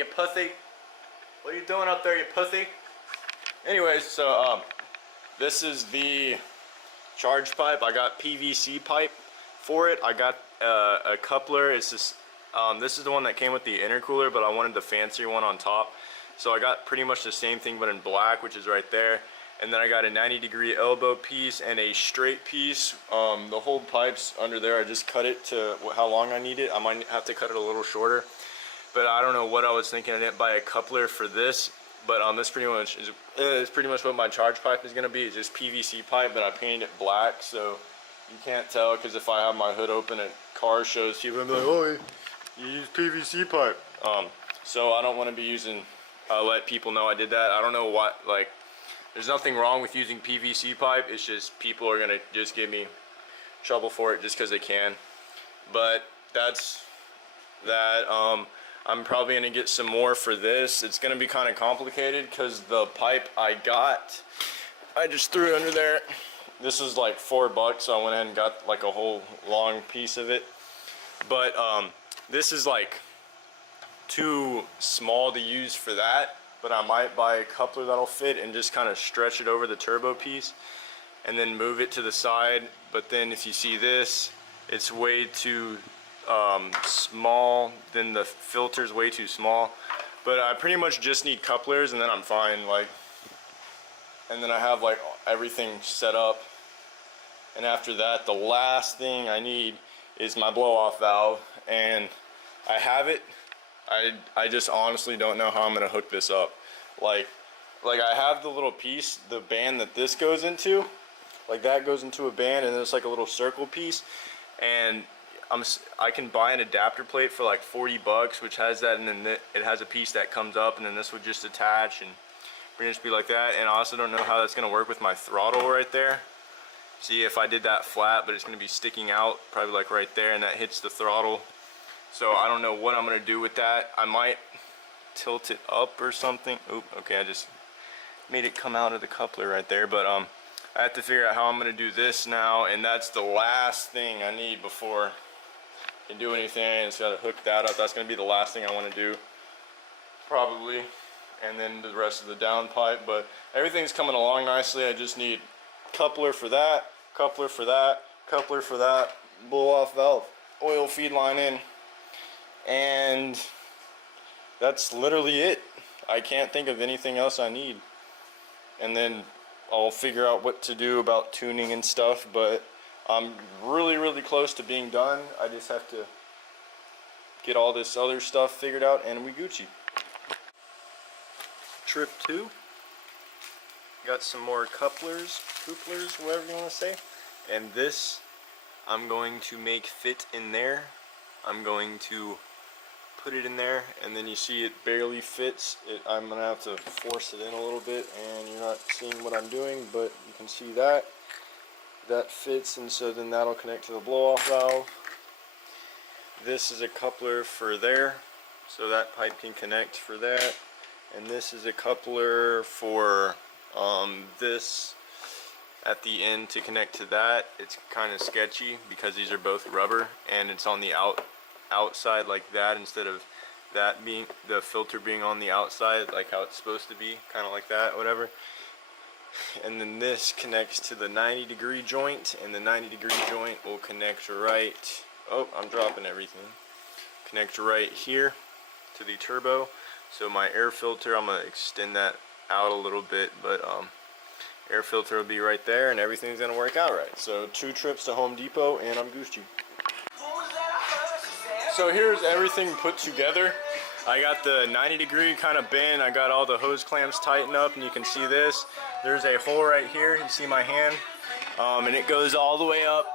you pussy. What are you doing up there, you pussy? Anyways, so this is the charge pipe. I got PVC pipe for it. I got a coupler. It's just this is the one that came with the intercooler, but I wanted the fancier one on top. So I got pretty much the same thing, but in black, which is right there. And then I got a 90-degree elbow piece and a straight piece. The whole pipe's under there. I just cut it to how long I need it. I might have to cut it a little shorter, but I don't know what I was thinking. I didn't buy a coupler for this, but this pretty much is pretty much what my charge pipe is gonna be. It's just PVC pipe, but I painted it black, so you can't tell. Because if I have my hood open and car shows people, I'm like, oh, you use PVC pipe. So I don't want to be using. Let people know I did that. I don't know what, like, there's nothing wrong with using PVC pipe. It's just people are gonna just give me trouble for it just because they can. But that's that. I'm probably gonna get some more for this. It's gonna be kind of complicated because the pipe I got, I just threw it under there. This is like $4, so I went ahead and got like a whole long piece of it. But this is like too small to use for that, but I might buy a coupler that'll fit and just kind of stretch it over the turbo piece and then move it to the side. But then if you see this, it's way too small. Then the filter's way too small, but I pretty much just need couplers and then I'm fine. Like, and then I have like everything set up, and after that the last thing I need is my blow off valve, and I have it. I just honestly don't know how I'm gonna hook this up. Like I have the little piece, the band that this goes into, like that goes into a band, and there's like a little circle piece, and I can buy an adapter plate for like $40, which has that, and then it has a piece that comes up, and then this would just attach and pretty much be like that. And I also don't know how that's gonna work with my throttle right there. See, if I did that flat, but it's gonna be sticking out probably like right there, and that hits the throttle. So I don't know what I'm gonna do with that. I might tilt it up or something. Oop, okay, I just made it come out of the coupler right there. But I have to figure out how I'm gonna do this now, and that's the last thing I need before I can do anything. I just gotta hook that up. That's gonna be the last thing I wanna do, probably. And then the rest of the down pipe. But everything's coming along nicely. I just need coupler for that, coupler for that, coupler for that, blow off valve, oil feed line in. And that's literally it. I can't think of anything else I need. And then I'll figure out what to do about tuning and stuff, but I'm really close to being done. I just have to get all this other stuff figured out, and we Gucci. Trip 2. Got some more couplers, whatever you want to say. And this I'm going to make fit in there. I'm going to put it in there, and then you see it barely fits. I'm gonna have to force it in a little bit, and you're not seeing what I'm doing, but you can see that fits, and so then that'll connect to the blow-off valve. This is a coupler for there, so that pipe can connect for that, and this is a coupler for this at the end to connect to that. It's kind of sketchy because these are both rubber, and it's on the outside like that, instead of that being the filter being on the outside like how it's supposed to be, kind of like that, whatever. And then this connects to the 90-degree joint, and the 90-degree joint will connect right, oh, I'm dropping everything, connect right here to the turbo. So my air filter, I'm gonna extend that out a little bit, but air filter will be right there, and everything's gonna work out right. So 2 trips to Home Depot, and I'm Gucci. So here's everything put together. I got the 90-degree kind of bend. I got all the hose clamps tightened up, and you can see this. There's a hole right here. You see my hand, and it goes all the way up.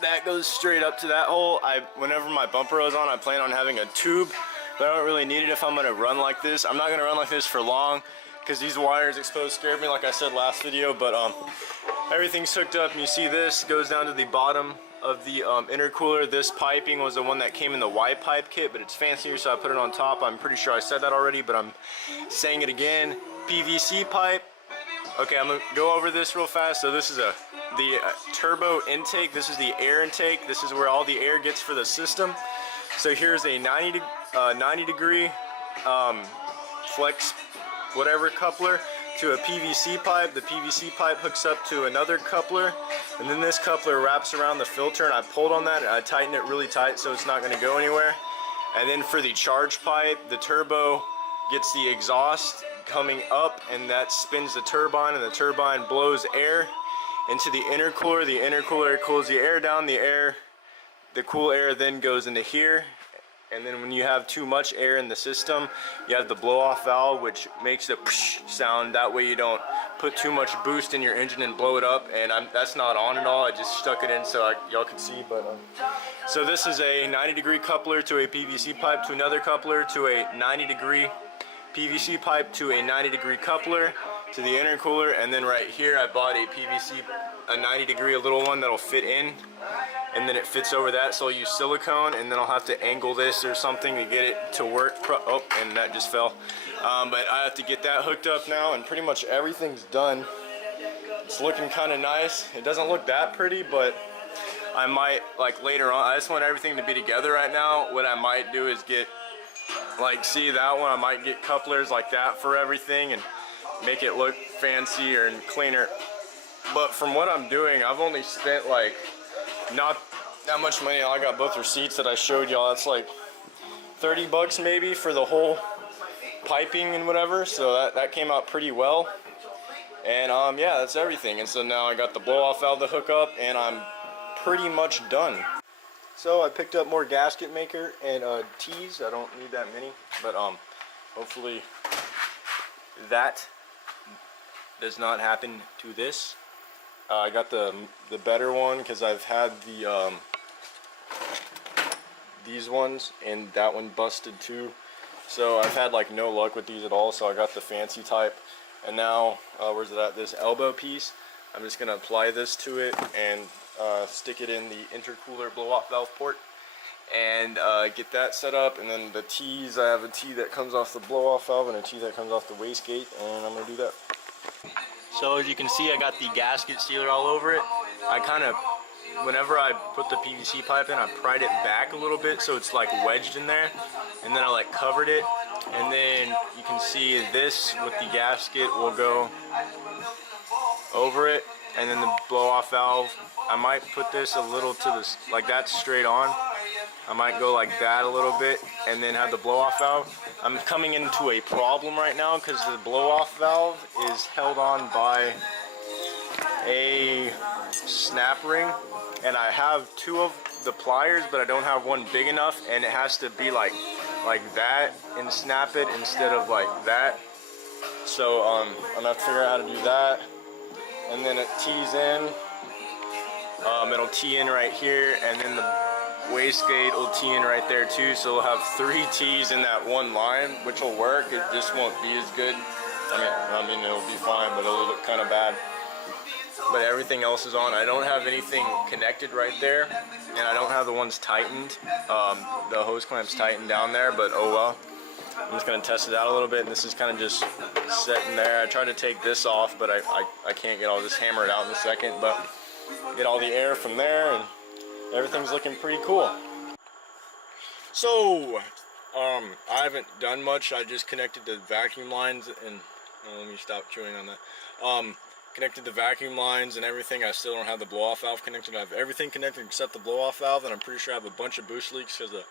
That goes straight up to that hole. Whenever my bumper is on, I plan on having a tube, but I don't really need it if I'm gonna run like this. I'm not gonna run like this for long because these wires exposed scared me, like I said last video. But everything's hooked up, and you see this goes down to the bottom of the intercooler. This piping was the one that came in the Y pipe kit, but it's fancier, so I put it on top. I'm pretty sure I said that already, but I'm saying it again. PVC pipe. Okay, I'm gonna go over this real fast. So this is the turbo intake. This is the air intake. This is where all the air gets for the system. So here's a 90 degree flex whatever coupler to a PVC pipe. The PVC pipe hooks up to another coupler, and then this coupler wraps around the filter, and I pulled on that and I tightened it really tight so it's not going to go anywhere. And then for the charge pipe, the turbo gets the exhaust coming up, and that spins the turbine, and the turbine blows air into the intercooler. The intercooler cools the air down. The cool air then goes into here. And then when you have too much air in the system, you have the blow-off valve, which makes the psh sound. That way you don't put too much boost in your engine and blow it up. And that's not on at all. I just stuck it in so y'all can see. But so this is a 90-degree coupler to a PVC pipe to another coupler to a 90-degree PVC pipe to a 90-degree coupler to the intercooler. And then right here I bought a 90-degree, a little one that'll fit in, and then it fits over that, so I'll use silicone, and then I'll have to angle this or something to get it to work. Oh, and that just fell. But I have to get that hooked up now, and pretty much everything's done. It's looking kind of nice. It doesn't look that pretty, but I might, like later on, I just want everything to be together right now. What I might do is get, like, see that one, I might get couplers like that for everything and make it look fancier and cleaner. But from what I'm doing, I've only spent like not that much money. I got both receipts that I showed y'all. That's like 30 bucks maybe for the whole piping and whatever. So that came out pretty well. And yeah, that's everything. And so now I got the blow-off valve to hook up, and I'm pretty much done. So I picked up more gasket maker and tees. I don't need that many, but hopefully that does not happen to this. I got the better one because I've had the these ones, and that one busted too. So I've had like no luck with these at all. So I got the fancy type, and now where's it at? This elbow piece. I'm just gonna apply this to it and stick it in the intercooler blow-off valve port, and get that set up. And then the T's, I have a T that comes off the blow-off valve and a T that comes off the wastegate, and I'm gonna do that. So as you can see, I got the gasket sealer all over it. I kind of, whenever I put the PVC pipe in, I pried it back a little bit so it's like wedged in there, and then I like covered it. And then you can see this with the gasket will go over it, and then the blow-off valve, I might put this a little to this, like that's straight on. I might go like that a little bit and then have the blow-off valve. I'm coming into a problem right now because the blow-off valve is held on by a snap ring, and I have two of the pliers, but I don't have one big enough, and it has to be like that and snap it instead of like that. So I'm gonna have to figure out how to do that. And then it tees in. It'll tee in right here, and then the wastegate will tee in right there too. So we'll have 3 T's in that one line, which will work. It just won't be as good. I mean it'll be fine, but it'll look kind of bad. But everything else is on. I don't have anything connected right there, and I don't have the ones tightened. The hose clamps tightened down there, but oh well. I'm just gonna test it out a little bit, and this is kind of just sitting there. I tried to take this off, but I can't get all this hammered out in a second, but get all the air from there, and everything's looking pretty cool. So I haven't done much. I just connected the vacuum lines, and let me stop chewing on that. Connected the vacuum lines and everything. I still don't have the blow-off valve connected. I have everything connected except the blow-off valve, and I'm pretty sure I have a bunch of boost leaks because the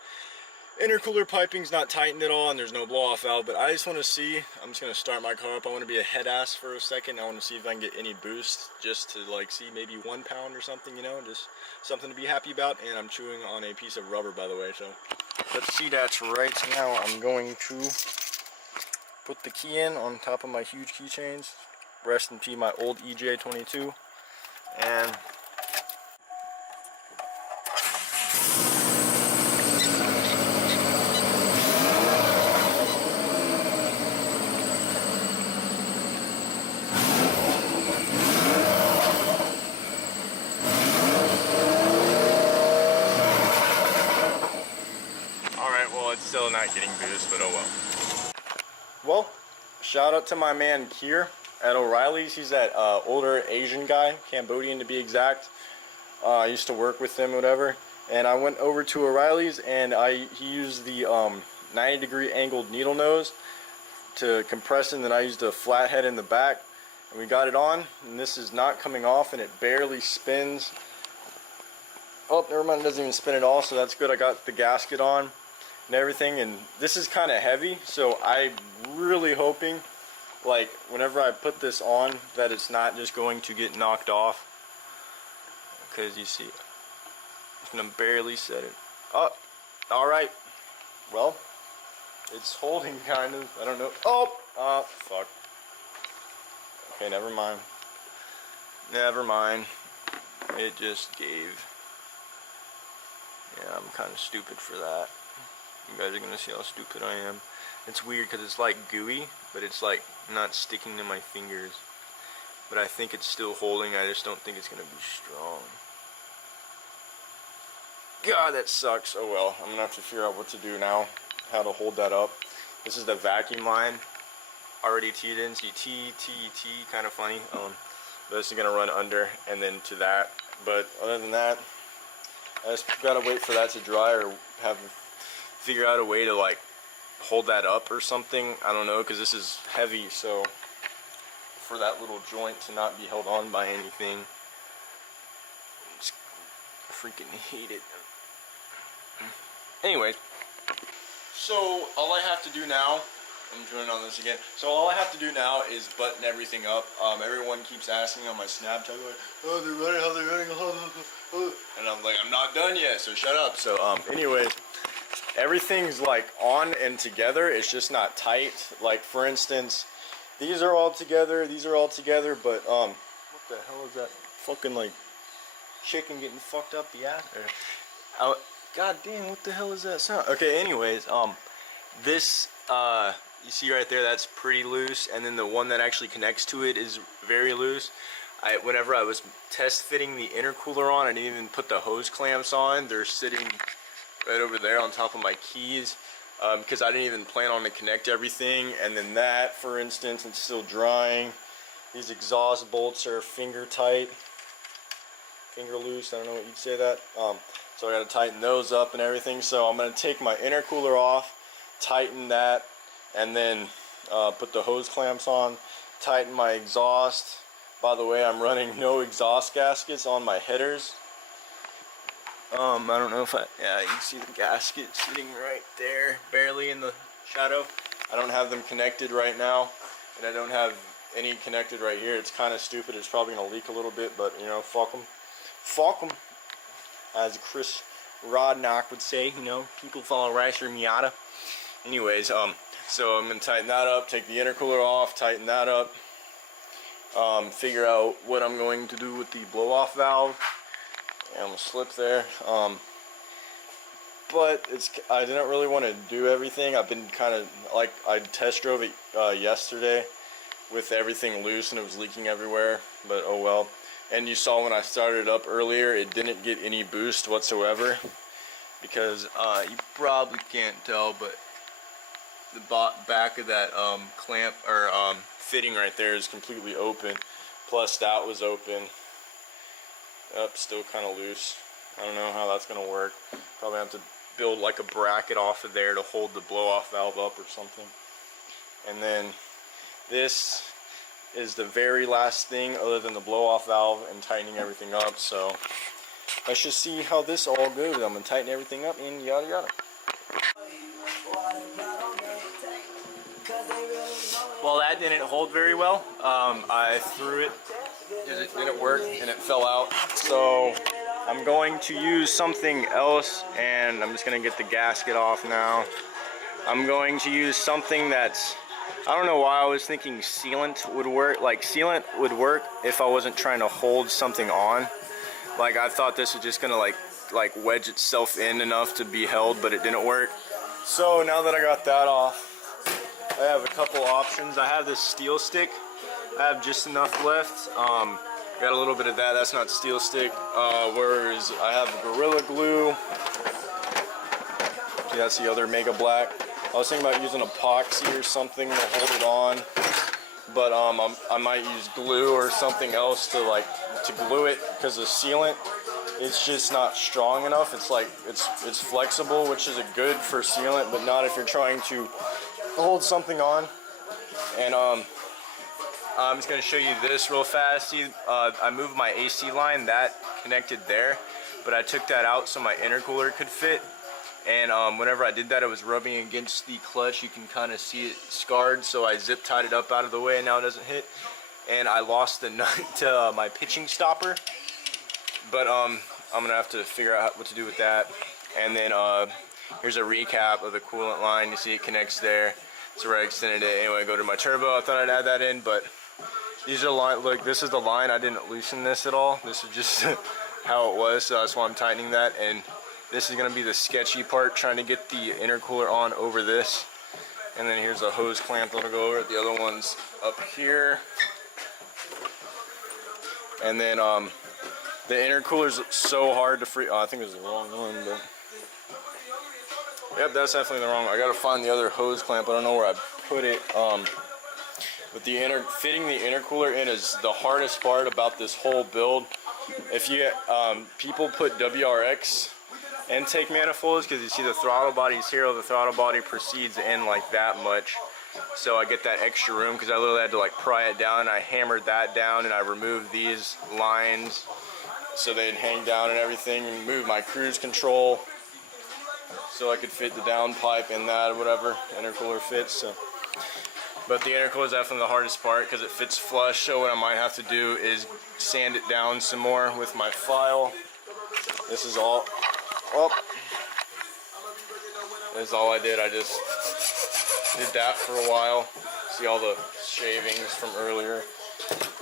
intercooler piping's not tightened at all, and there's no blow-off valve. But I just want to see, I'm just going to start my car up. I want to be a head ass for a second. I want to see if I can get any boost, just to like see maybe 1 pound or something, you know, just something to be happy about. And I'm chewing on a piece of rubber, by the way, so let's see that right now. I'm going to put the key in on top of my huge keychains. Rest in peace, my old EJ22, and alright, well, it's still not getting boost, but oh well. Well, shout out to my man Kier at O'Reilly's. He's that older Asian guy, Cambodian to be exact. I used to work with him, whatever. And I went over to O'Reilly's, and he used the 90-degree angled needle nose to compress it, and then I used a flathead in the back, and we got it on, and this is not coming off, and it barely spins. Oh, never mind, it doesn't even spin at all, so that's good. I got the gasket on and everything, and this is kind of heavy, so I'm really hoping, like, whenever I put this on, that it's not just going to get knocked off, because you see, I'm gonna barely set it. Oh, alright, well, it's holding kind of, I don't know. Oh, fuck. Okay, never mind. Never mind. It just gave. Yeah, I'm kind of stupid for that. You guys are gonna see how stupid I am. It's weird because it's like gooey, but it's like not sticking to my fingers. But I think it's still holding. I just don't think it's gonna be strong. God, that sucks. Oh well, I'm gonna have to figure out what to do now, how to hold that up. This is the vacuum line, already teed in. See, T, kind of funny. But this is gonna run under and then to that. But other than that, I just gotta wait for that to dry or figure out a way to like hold that up or something. I don't know, because this is heavy, so for that little joint to not be held on by anything, I freaking hate it. Anyway, so all I have to do now, I'm turning on this again. So all I have to do now is button everything up. Everyone keeps asking on my Snapchat, like, oh, they're running, how they're running, and I'm like, I'm not done yet, so shut up. So anyways, everything's like on and together. It's just not tight. Like for instance, these are all together, but what the hell is that? Fucking like chicken getting fucked up the ass. God damn, what the hell is that sound? Okay, anyways, this you see right there, that's pretty loose, and then the one that actually connects to it is very loose. Whenever I was test fitting the intercooler on, I didn't even put the hose clamps on. They're sitting right over there on top of my keys, because I didn't even plan on to connect everything. And then that, for instance, it's still drying. These exhaust bolts are finger tight, finger loose, I don't know what you'd say that. So I got to tighten those up and everything. So I'm going to take my intercooler off, tighten that, and then put the hose clamps on, tighten my exhaust. By the way, I'm running no exhaust gaskets on my headers. I don't know if yeah, you can see the gasket sitting right there, barely in the shadow. I don't have them connected right now, and I don't have any connected right here. It's kind of stupid. It's probably going to leak a little bit, but you know, fuck them. Fuck them. As Chris Rodnock would say, you know, people follow Rice or Miata. Anyways, so I'm going to tighten that up, take the intercooler off, tighten that up, figure out what I'm going to do with the blow-off valve. And I'm going to slip there. But I didn't really want to do everything. I've been kind of, like, I test drove it yesterday with everything loose and it was leaking everywhere, but oh well. And you saw when I started it up earlier, it didn't get any boost whatsoever, because you probably can't tell, but the back of that clamp or fitting right there is completely open, plus that was open. Up, still kind of loose. I don't know how that's gonna work. Probably have to build like a bracket off of there to hold the blow-off valve up or something. And then this is the very last thing other than the blow-off valve and tightening everything up. So let's just see how this all goes. I'm gonna tighten everything up and yada yada. Well, that didn't hold very well. I threw it, it didn't work, and it fell out. So I'm going to use something else, and I'm just gonna get the gasket off now. I'm going to use something that's, I don't know why I was thinking sealant would work. Like sealant would work if I wasn't trying to hold something on. Like I thought this was just gonna like wedge itself in enough to be held, but it didn't work. So now that I got that off, I have a couple options. I have this steel stick. I have just enough left. Got a little bit of that. That's not steel stick. Whereas I have Gorilla Glue. See, that's the other Mega Black. I was thinking about using epoxy or something to hold it on, but I might use glue or something else to glue it, because the sealant it's just not strong enough. It's like it's flexible, which is a good for sealant, but not if you're trying to hold something on. And I'm just gonna show you this real fast. See, I moved my AC line that connected there, but I took that out so my intercooler could fit. And whenever I did that, it was rubbing against the clutch. You can kind of see it scarred, so I zip tied it up out of the way and now it doesn't hit. And I lost the nut to my pitching stopper, but I'm gonna have to figure out what to do with that. And then here's a recap of the coolant line. You see it connects there. That's where I extended it. Anyway, go to my turbo. I thought I'd add that in, but these are line. Look, this is the line. I didn't loosen this at all. This is just how it was, so that's why I'm tightening that. And this is gonna be the sketchy part, trying to get the intercooler on over this. And then here's a hose clamp that'll go over it. The other one's up here. And then the intercooler's so hard to free. Oh, I think it was the wrong one, but yep, that's definitely the wrong one. I gotta find the other hose clamp. I don't know where I put it. But fitting the intercooler in is the hardest part about this whole build. If you people put WRX intake manifolds, because you see the throttle body's here, the throttle body proceeds in like that much. So I get that extra room because I literally had to like pry it down. I hammered that down and I removed these lines so they'd hang down and everything, and moved my cruise control so I could fit the down pipe in that or whatever intercooler fits. So, but the intercooler is definitely the hardest part because it fits flush. So what I might have to do is sand it down some more with my file. This is all. Oh, that's all I did. I just did that for a while. See all the shavings from earlier.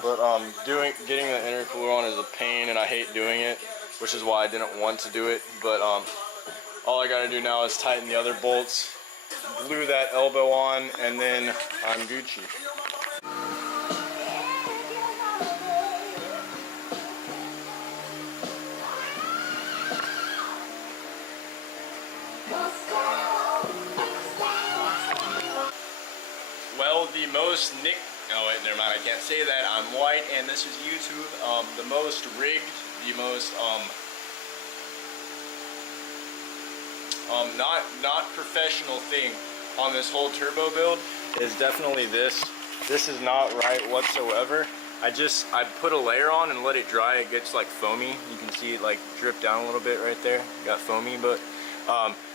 But getting the intercooler on is a pain, and I hate doing it, which is why I didn't want to do it. But all I gotta do now is tighten the other bolts, glue that elbow on, and then I'm Gucci. Well, the most no wait, never mind, I can't say that. I'm white and this is YouTube. The most rigged, the most not professional thing on this whole turbo build is definitely this. This is not right whatsoever. I put a layer on and let it dry. It gets like foamy. You can see it like drip down a little bit right there. It got foamy, but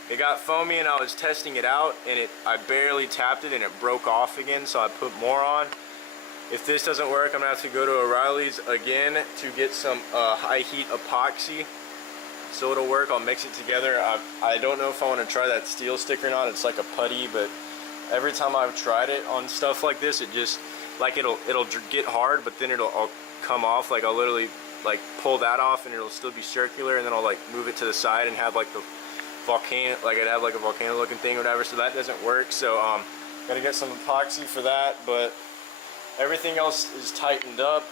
it got foamy and I was testing it out and I barely tapped it and it broke off again, so I put more on. If this doesn't work, I'm gonna have to go to O'Reilly's again to get some high heat epoxy so it'll work. I'll mix it together. I don't know if I want to try that steel stick or not. It's like a putty, but every time I've tried it on stuff like this, it just like it'll get hard, but then I'll come off. Like I'll literally like pull that off and it'll still be circular, and then I'll like move it to the side and have like the volcano, like I'd have like a volcano looking thing or whatever. So that doesn't work. So gotta get some epoxy for that, but everything else is tightened up.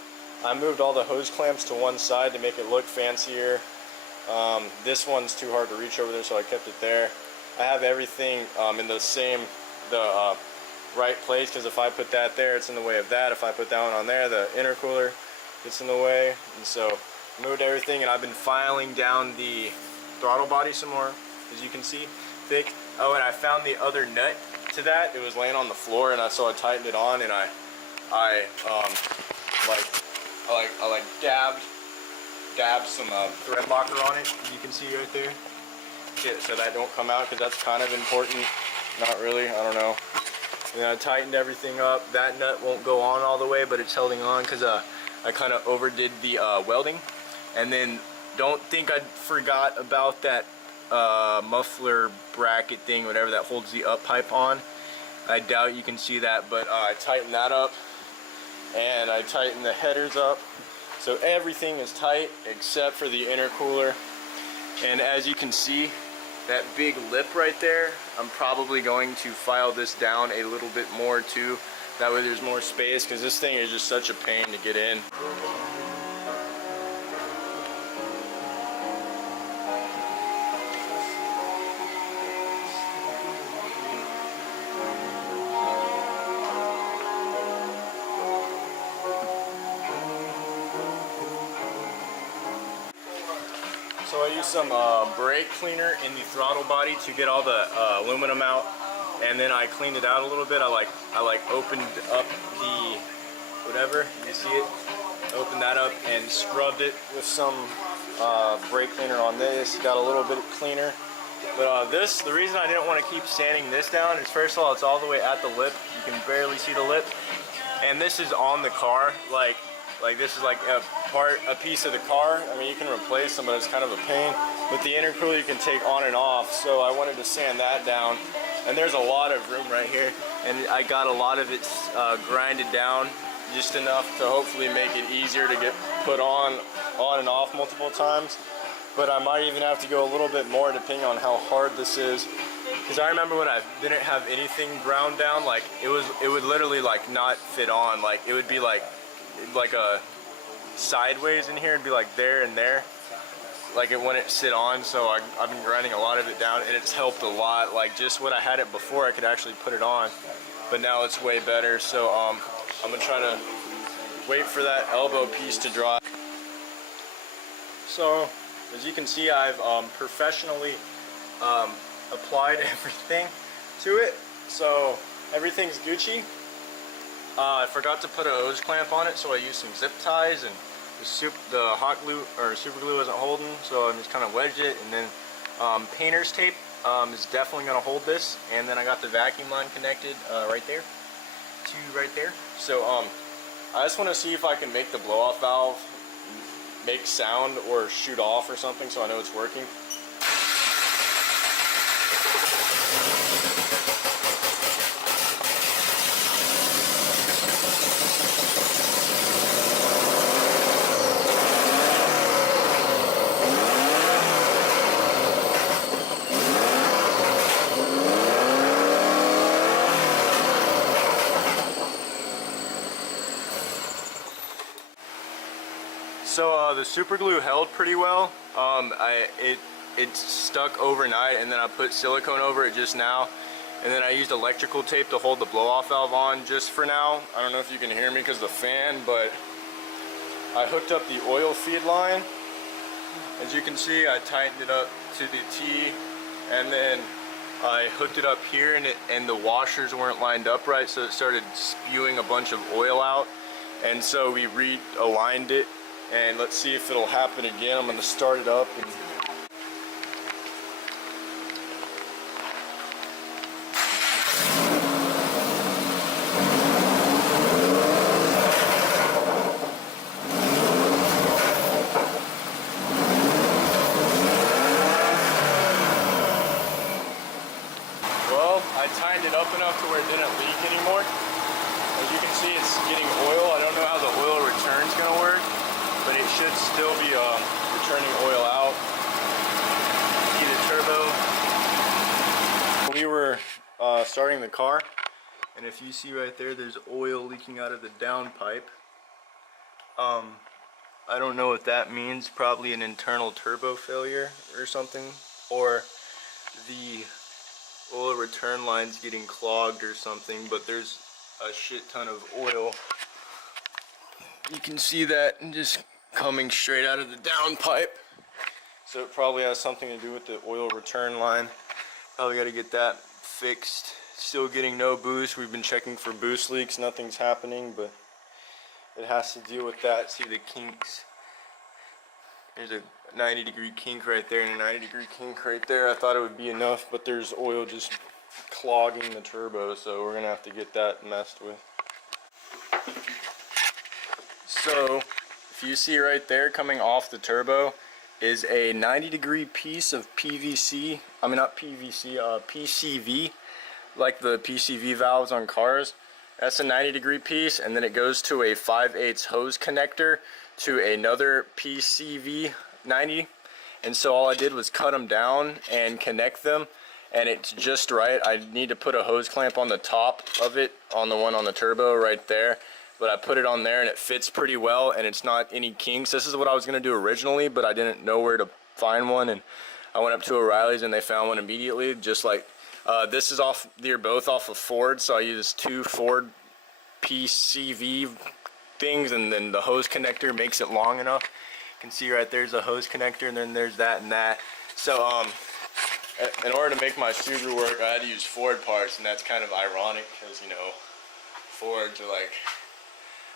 I moved all the hose clamps to one side to make it look fancier. This one's too hard to reach over there, so I kept it there. I have everything in the right place, because if I put that there, it's in the way of that. If I put that one on there, the intercooler gets in the way. And so moved everything, and I've been filing down the throttle body some more, as you can see, thick. Oh, and I found the other nut to that. It was laying on the floor, and so I tightened it on, and I dabbed some thread locker on it, you can see right there, so that don't come out, because that's kind of important. Not really, I don't know. And I tightened everything up. That nut won't go on all the way, but it's holding on because I kind of overdid the welding. And then don't think I forgot about that muffler bracket thing, whatever that holds the up pipe on. I doubt you can see that, but I tightened that up, and I tightened the headers up. So everything is tight except for the intercooler. And as you can see, that big lip right there, I'm probably going to file this down a little bit more too. That way there's more space, because this thing is just such a pain to get in. So I used some brake cleaner in the throttle body to get all the aluminum out, and then I cleaned it out a little bit. I opened up the whatever, you see it, opened that up and scrubbed it with some brake cleaner on this. Got a little bit cleaner. But the reason I didn't want to keep sanding this down is, first of all, it's all the way at the lip. You can barely see the lip. And this is on the car, like this is like a piece of the car. I mean, you can replace them, but it's kind of a pain. With the intercooler, you can take on and off. So I wanted to sand that down. And there's a lot of room right here. And I got a lot of it grinded down, just enough to hopefully make it easier to get put on and off multiple times. But I might even have to go a little bit more depending on how hard this is. Because I remember when I didn't have anything ground down, like it would literally like not fit on. Like it would be like a sideways in here and be like there and there. Like it wouldn't sit on, so I've been grinding a lot of it down, and it's helped a lot. Like just what I had it before, I could actually put it on, but now it's way better. So I'm gonna try to wait for that elbow piece to dry. So as you can see, I've professionally applied everything to it, so everything's Gucci. I forgot to put a hose clamp on it, so I used some zip ties, and the hot glue or super glue wasn't holding, so I just kind of wedged it. And then painter's tape is definitely going to hold this, and then I got the vacuum line connected right there to right there. So I just want to see if I can make the blow-off valve make sound or shoot off or something, so I know it's working. So the super glue held pretty well. It stuck overnight, and then I put silicone over it just now, and then I used electrical tape to hold the blow-off valve on just for now. I don't know if you can hear me because of the fan, but I hooked up the oil feed line. As you can see, I tightened it up to the T, and then I hooked it up here, and the washers weren't lined up right, so it started spewing a bunch of oil out, and so we realigned it. And let's see if it'll happen again. I'm going to start it up. Well, I tightened it up enough to where it didn't leak anymore. As you can see, it's getting oil. I don't know how the oil return's going to work, but it should still be returning oil out. See the turbo. We were starting the car, and if you see right there, there's oil leaking out of the downpipe. I don't know what that means. Probably an internal turbo failure or something, or the oil return line's getting clogged or something, but there's a shit ton of oil. You can see that just coming straight out of the downpipe. So it probably has something to do with the oil return line. Probably got to get that fixed. Still getting no boost. We've been checking for boost leaks. Nothing's happening, but it has to deal with that. See the kinks. There's a 90-degree kink right there and a 90-degree kink right there. I thought it would be enough, but there's oil just clogging the turbo, so we're gonna have to get that messed with. So if you see right there coming off the turbo is a 90-degree piece of PVC, I mean not PVC, PCV, like the PCV valves on cars. That's a 90-degree piece, and then it goes to a 5/8 hose connector to another PCV 90. And so all I did was cut them down and connect them, and it's just right. I need to put a hose clamp on the top of it, on the one on the turbo right there. But I put it on there and it fits pretty well, and it's not any kinks. This is what I was going to do originally, but I didn't know where to find one, and I went up to O'Reilly's and they found one immediately. Just like this is off, they're both off of Ford, so I used 2 Ford PCV things, and then the hose connector makes it long enough. can see right there's a hose connector, and then there's that and that. So in order to make my Subaru work, I had to use Ford parts, and that's kind of ironic because, you know, Fords are like,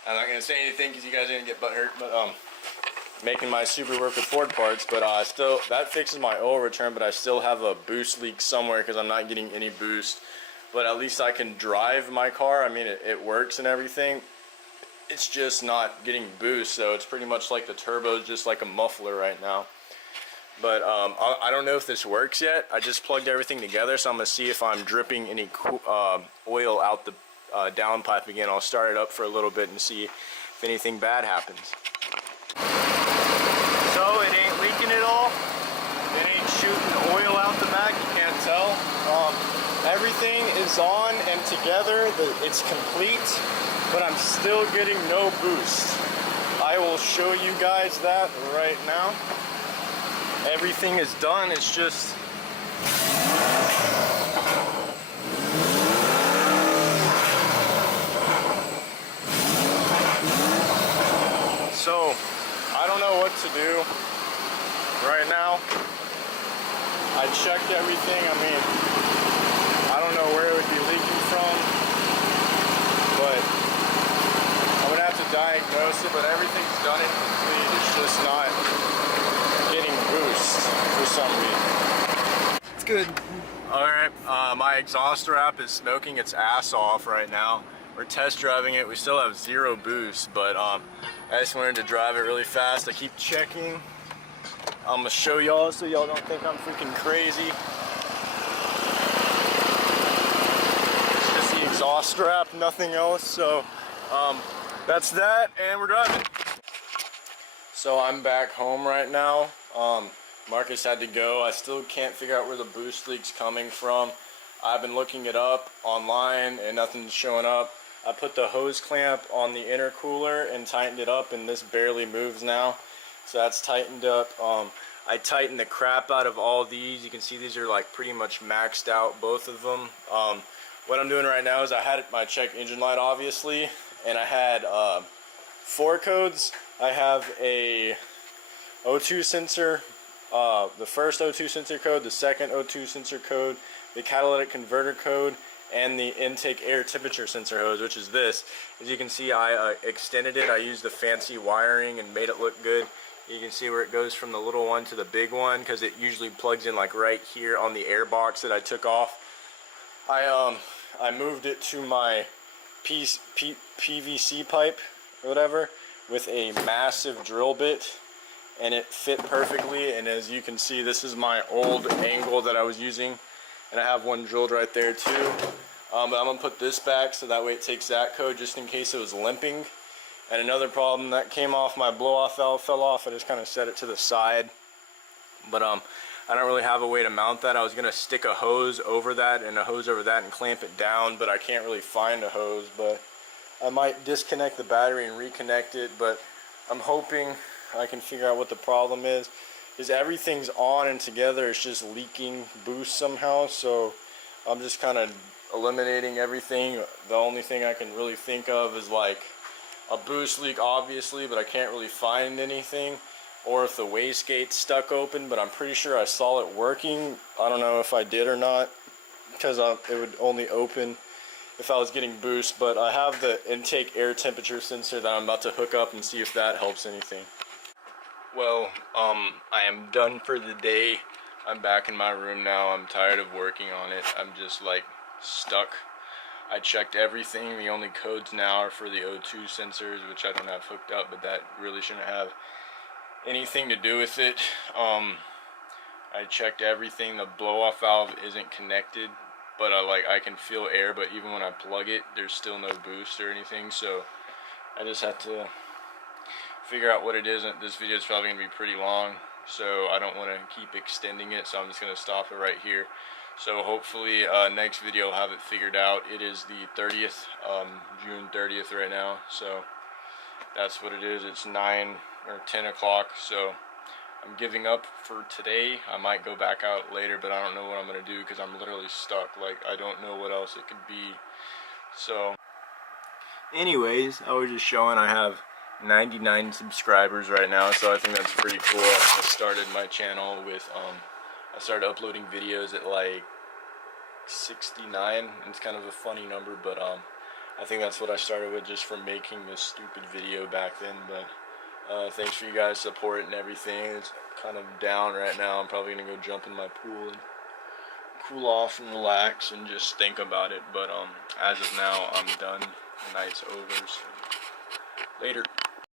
I'm not gonna say anything because you guys are gonna get butthurt, but making my Subaru work with Ford parts. But still, that fixes my oil return, but I still have a boost leak somewhere because I'm not getting any boost. But at least I can drive my car. I mean, it works and everything. It's just not getting boost, so it's pretty much like the turbo is just like a muffler right now. But I don't know if this works yet. I just plugged everything together, so I'm gonna see if I'm dripping any oil out the downpipe again. I'll start it up for a little bit and see if anything bad happens. So it ain't leaking at all. It ain't shooting oil out the back. You can't tell. Everything is on and together. It's complete, but I'm still getting no boost. I will show you guys that right now. Everything is done. It's just so I don't know what to do right now. I checked everything. I mean, I don't know where it would be leaking from, but I'm gonna have to diagnose it. But everything's done and complete. It's just not getting boost for some reason. It's good. Alright, my exhaust wrap is smoking its ass off right now. We're test driving it. We still have zero boost, but I just wanted to drive it really fast. I keep checking. I'm gonna show y'all so y'all don't think I'm freaking crazy. It's just the exhaust wrap, nothing else. So that's that, and we're driving. So I'm back home right now. Marcus had to go. I still can't figure out where the boost leak's coming from. I've been looking it up online and nothing's showing up. I put the hose clamp on the intercooler and tightened it up, and this barely moves now. So that's tightened up. I tightened the crap out of all these. You can see these are like pretty much maxed out, both of them. What I'm doing right now is I had my check engine light, obviously, and I had 4 codes. I have a O2 sensor, the first O2 sensor code, the second O2 sensor code, the catalytic converter code, and the intake air temperature sensor hose, which is this. As you can see, I extended it. I used the fancy wiring and made it look good. You can see where it goes from the little one to the big one, because it usually plugs in like right here on the air box that I took off. I moved it to my PVC pipe or whatever with a massive drill bit, and it fit perfectly. And as you can see, this is my old angle that I was using, and I have one drilled right there too. But I'm gonna put this back so that way it takes that code just in case it was limping. And another problem that came off, my blow-off valve fell off. I just kind of set it to the side, but I don't really have a way to mount that. I was gonna stick a hose over that and a hose over that and clamp it down, but I can't really find a hose. But I might disconnect the battery and reconnect it, but I'm hoping I can figure out what the problem is. Is everything's on and together, it's just leaking boost somehow. So I'm just kind of eliminating everything. The only thing I can really think of is like a boost leak, obviously, but I can't really find anything, or if the wastegate's stuck open, but I'm pretty sure I saw it working. I don't know if I did or not, because it would only open if I was getting boost. But I have the intake air temperature sensor that I'm about to hook up and see if that helps anything. Well, I am done for the day. I'm back in my room now. I'm tired of working on it. I'm just like stuck. I checked everything. The only codes now are for the O2 sensors, which I don't have hooked up, but that really shouldn't have anything to do with it. I checked everything. The blow-off valve isn't connected, but I can feel air, but even when I plug it, there's still no boost or anything. So I just have to figure out what it is. This video is probably going to be pretty long, so I don't want to keep extending it, so I'm just going to stop it right here. So hopefully next video I'll have it figured out. It is the 30th, June 30th right now, so that's what it is. It's 9 or 10 o'clock, so I'm giving up for today. I might go back out later, but I don't know what I'm going to do because I'm literally stuck. Like, I don't know what else it could be. So anyways, I was just showing I have 99 subscribers right now, so I think that's pretty cool. I started my channel with I started uploading videos at like 69. It's kind of a funny number, but I think that's what I started with, just from making this stupid video back then. But thanks for you guys' support and everything. It's kind of down right now. I'm probably gonna go jump in my pool and cool off and relax and just think about it. But as of now, I'm done. The night's over, so later.